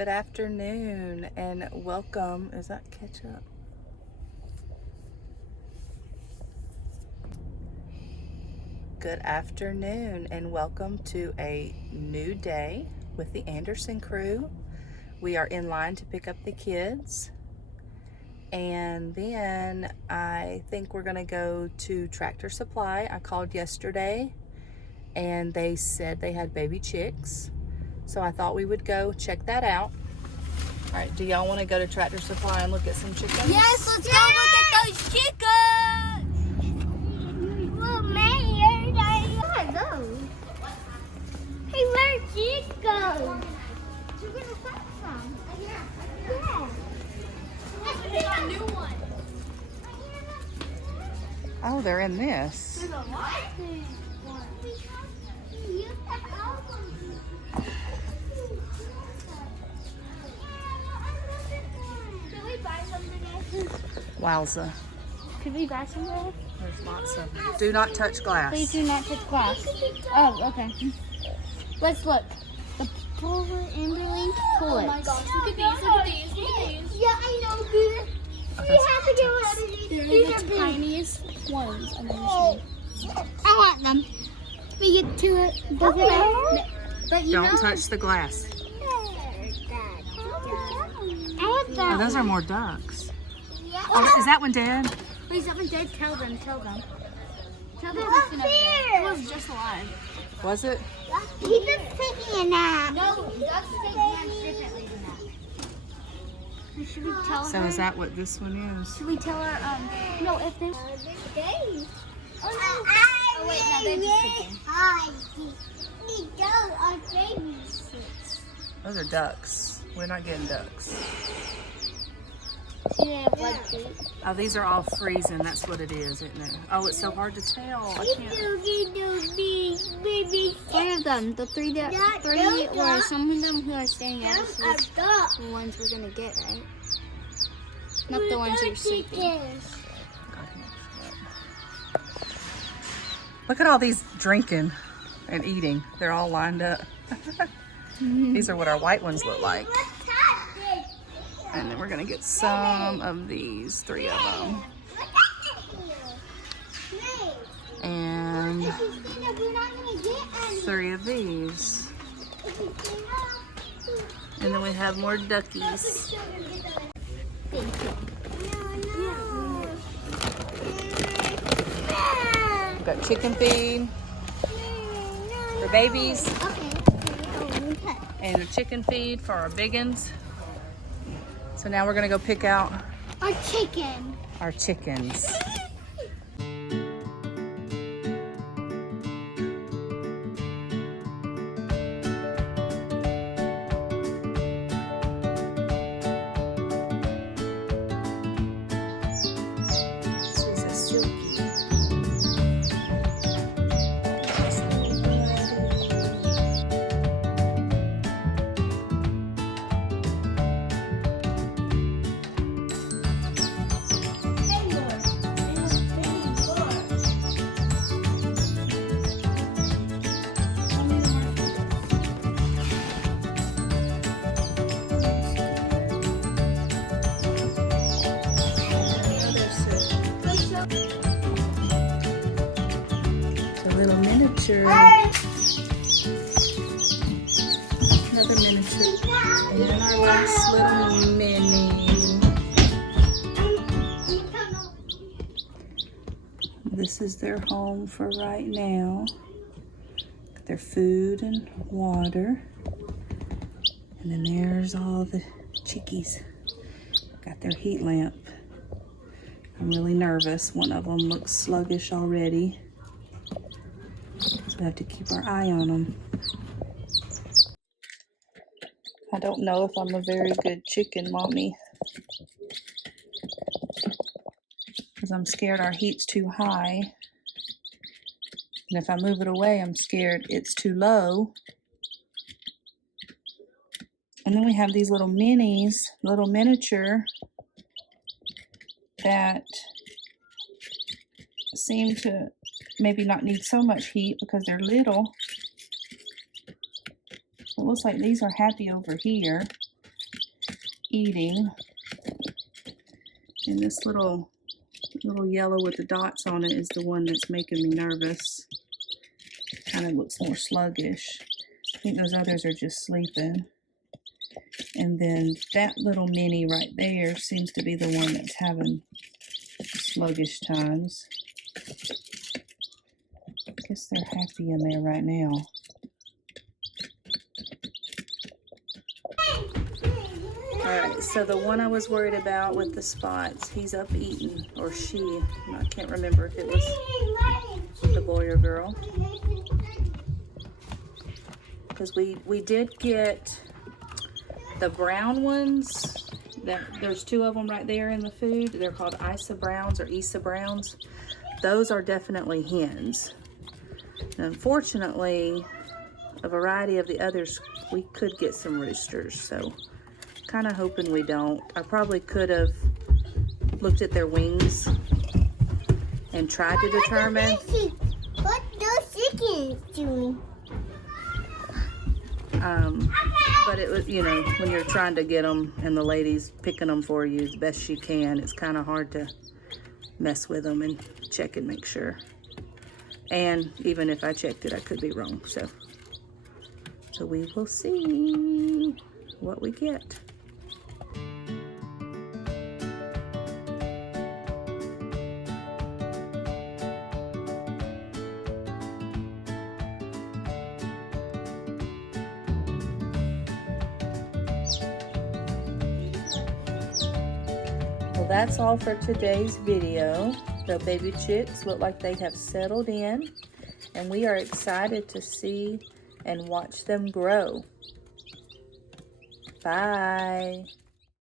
Good afternoon and welcome. Is that ketchup? Good afternoon and welcome to a new day with the Anderson crew. We are in line to pick up the kids, and then I think we're gonna go to Tractor Supply. I called yesterday and they said they had baby chicks, so I thought we would go check that out. All right, do y'all want to go to Tractor Supply and look at some chickens? Yes, let's go look at those chickens! Well, man, what are those? Hey, where's chickens? You're going to find some. Yeah. Let's get a new one. Oh, they're in this. There's a lot of things. Wowza. Could we buy some there? There's lots of them. Do not touch glass. Please do not touch glass. Oh, okay. Let's look. The Polar Amberlink Pullets. Oh my gosh, look at these, look at these, look at these. Yeah, I know, dude. We have to get one of these. They're the tiniest ones I've ever seen. I want them. We get to it. Okay. But you Don't know, touch the glass. I want that. Oh, those are more ducks. Yeah. Oh, is that one dead? Please, that one dead. Tell them. Tell them. Tell them Up it's gonna It was just alive. Was it? He's just taking a nap. No, ducks take naps differently than that. Should we tell So her? is that what this one is? Should we tell her, no, if there's... Oh, no. Oh, wait, no, they're just chickens. Those are ducks. We're not getting ducks. Yeah, Oh, these are all freezing. That's what it is, isn't it? Oh, it's so hard to tell. I can't. One of them, the three or some of them who are staying at us is the ones we're gonna get, right? Not the ones who are sleeping. Look at all these drinking and eating. They're all lined up. These are what our white ones look like. And then we're gonna get some of these, 3 of them. And 3 of these. And then we have more duckies. We've got chicken feed for babies and a chicken feed for our biggins. So now we're gonna go pick out Our chicken. our chickens. She's a silky. A little miniature. Another miniature. And our last little mini. This is their home for right now. Got their food and water. And then there's all the chickies. Got their heat lamp. I'm really nervous. One of them looks sluggish already. So we have to keep our eye on them. I don't know if I'm a very good chicken mommy, because I'm scared our heat's too high. And if I move it away, I'm scared it's too low. And then we have these little minis, little miniature, that seem to maybe not need so much heat because they're little. It looks like these are happy over here. eating. And this little yellow with the dots on it is the one that's making me nervous. Kind of looks more sluggish. I think those others are just sleeping. And then that little mini right there seems to be the one that's having sluggish times. I guess they're happy in there right now. Alright, so the one I was worried about with the spots, he's up eating, or she. I can't remember if it was the boy or girl. Because we did get the brown ones. There's two of them right there in the food. They're called Isa Browns or Isa Browns. Those are definitely hens. And unfortunately, a variety of the others, we could get some roosters. So kind of hoping we don't. I probably could have looked at their wings and tried to determine. What those chickens doing? But it was, you know, when you're trying to get them and the lady's picking them for you as best she can, it's kind of hard to mess with them and check and make sure. And even if I checked it, I could be wrong. So we will see what we get. Well, that's all for today's video. The baby chicks look like they have settled in, and we are excited to see and watch them grow. Bye.